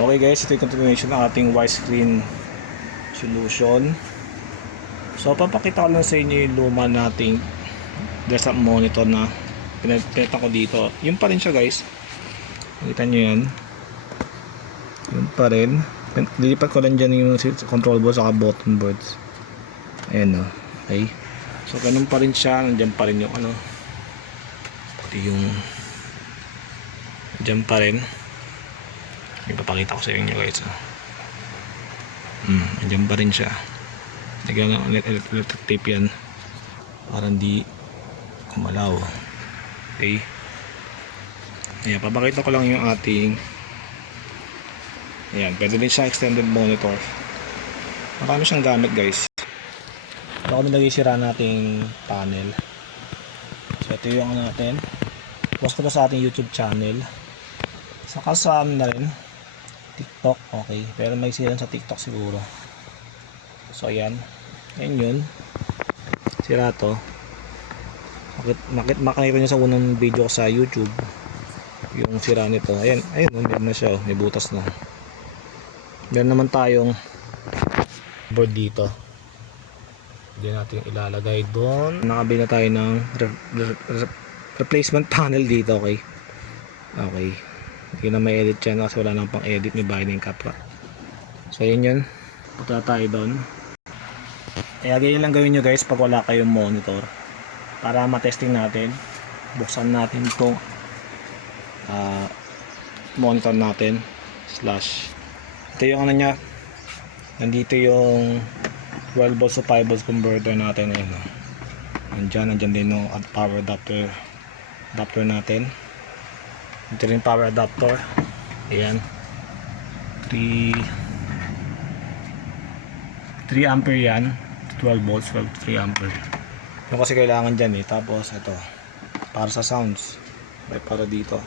Okay guys, ito yung continuation ng ating widescreen solution. So papakita ko lang sa inyo yung luma nating desktop monitor na pinagpeta ko dito. Yun pa rin siya guys. Nakita nyo yan. Yun pa rin. Lilipat ko lang dyan yung control board saka button boards. Ayan o. Okay. So ganun pa rin siya. Nandiyan pa rin yung ano. Pati yung nandiyan pa rin. Ipapakita ko sa inyo guys. Nandiyan pa rin siya. Lagyan ng electric tape yan para hindi kumalaw. Okay. Ayan, papakita ko lang yung ating ayan, pwede din siya extended monitor. Marami siyang gamit guys. Ito ako nilagay sira nating panel. So ito yung natin. Post ko to sa ating YouTube channel. Saka sa amin na rin TikTok, okay. Pero may sila sa TikTok siguro. So ayan. Ayan yun. Sira to. Makikita nyo sa unang video ko sa YouTube yung sira nito. Ayan, ayun, meron na siya. May butas na. Meron naman tayong board dito. Hindi natin ilalagay doon. Nakabili na tayo ng replacement panel dito, okay. Okay. Hindi na may edit yan kasi wala nang pang edit, may binding cap. So yun yun. Punta tayo doon. Kaya ganyan lang gawin nyo guys pag wala kayong monitor. Para matesting natin. Buksan natin itong monitor natin. Ito yung ano nya. Nandito yung 12 volts to 5 volts converter natin. Ayun, Nandyan din yung power adapter natin. Ito rin power adapter. Ayan. 3 ampere yan. 12 volts, 3 ampere. Yung kasi kailangan dyan Tapos ito, para sa sounds. May para dito.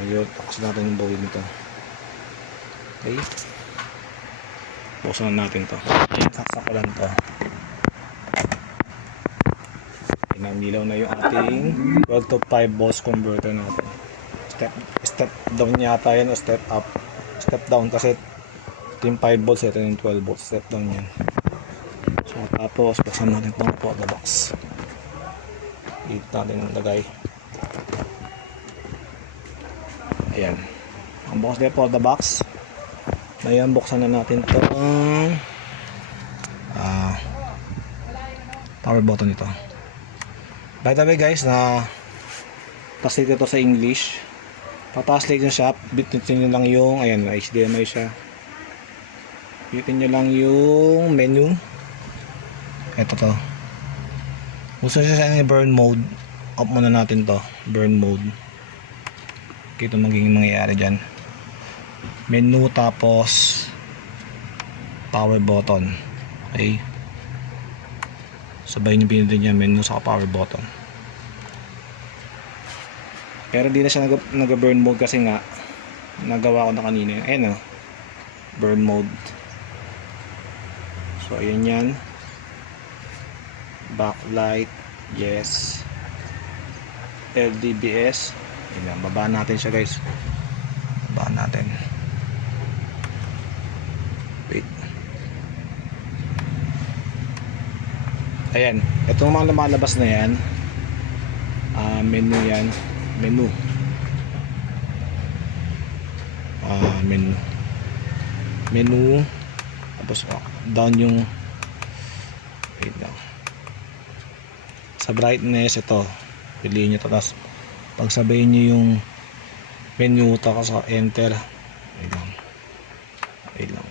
Ayun, takas natin yung bawid nito. Okay. Buksan natin to. Ayan, saksak ko lang to. Nilaw na yung ating 12 to 5 volts converter natin. Step down yata yan o step up. Step down kasi ito yung 5 volts, ito yung 12 volts. Step down yan. So tapos buksan natin itong po the box. Dito natin ang lagay. Ayan. Ang box din po the box. Ngayon buksan na natin itong power button ito. By the way guys, translate ito sa English. Pa-translate nyo siya, bitin nyo lang yung, ayan, HDMI siya. Bitin nyo lang yung menu. Ito to. Gusto siya sa burn mode. Off muna natin to, burn mode. Ito magiging mangyayari dyan. Menu tapos power button. Okay. Sabay nyo pinutin niya menu sa power button. Pero di na siya nag-burn mode kasi nga nagawa ko na kanina. Ayan burn mode. So ayan yan. Backlight, yes. LDBS. Ayan, babaan natin siya guys. Babaan natin. Wait. Ayan, itong mga lumalabas na yan, menu yan, menu, tapos down yung, wait lang, sa brightness, ito, piliin nyo ito, tapos pagsabayin nyo yung menu, tapos enter, wait lang,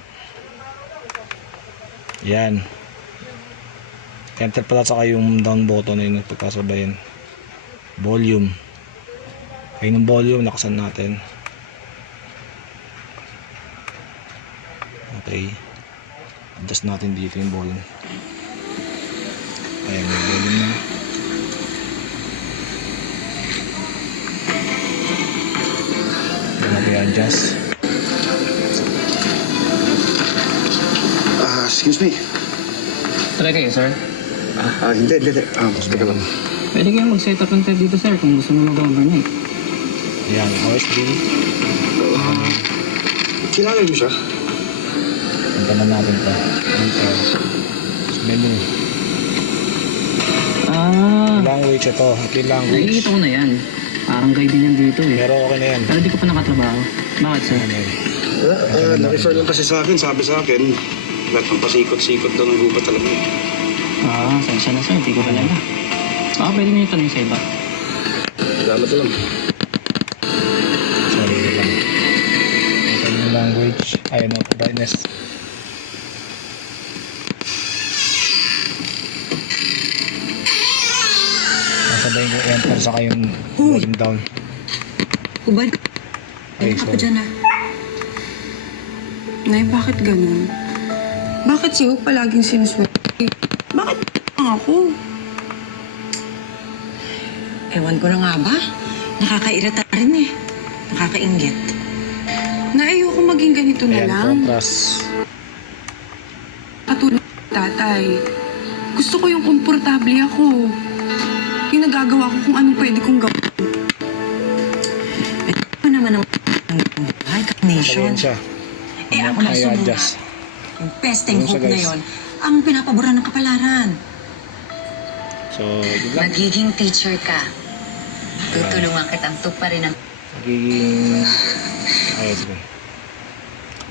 yan. Enter pala saka yung down button na yun pagkasabayan. Volume. Okay, ng volume nakasan natin. Okay. Adjust natin dito yung volume. Ayan, may volume na. Ayan, i-adjust. Excuse me. Try kayo, sir? Hindi. Teka lang. Pwede kayong mag-set up ng tape dito, sir, kung gusto mo mag-overnight. Ayan, OSD. Kilala mo siya? Punta na natin to. Dito. Menu. Language ito. Ito yung language. Nakikita ko na yan. Parang guide din yan dito eh. Pero okay na yan. Pero di ko pa nakatrabaho. Bakit, sir? Ano yan? Na-refer lang kasi sa akin. Sabi sa akin, lahat ng pasikot-sikot daw ng gubat alam mo. Sensya na, sir. Di ko kalala. Pwede nyo itanong sa iba. Salamat lang. Sorry lang. Ito yung language. Ayun o, brightness. Sasabihin ko enter saka yung volume down. Hubad, Ay, ako sorry. dyan ah. Nay, bakit ganun? Bakit si Hope palaging sinuswerte? Bakit ako? Ewan ko na nga ba? Nakakairita rin eh. Nakakaingit. Na ayoko maging ganito na Ayan, lang. contrast. Katulad ng tatay. Gusto ko yung komportable ako. Yung nagagawa ko kung anong pwede kong gawin. Ito naman ang buhay, Sabihin nation. siya. Eh ako Ay, nasumunod. adjust. Yung pesteng Yun siya, hope na guys. yon ang pinapabura ng kapalaran. So, yun lang. Magiging teacher ka. Tutulungan kitang tuparin ang Magiging... Ayun, sige.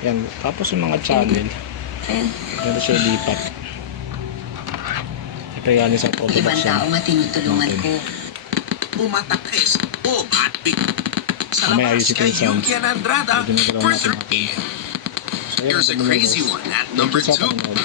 Yan. Tapos yung mga channel. Ayun. Ito siya lipat. Ito yan sa ibang production. tao matinutulungan ko. Umatakes Bob at Big. Sa Mamaya labas ayusin ko kay yung sound. Yuki and Andrada Medyo nagkaroon for natin 30. So, yan, Here's a ito yung crazy numbers. one at number Ito sa 2. panonood.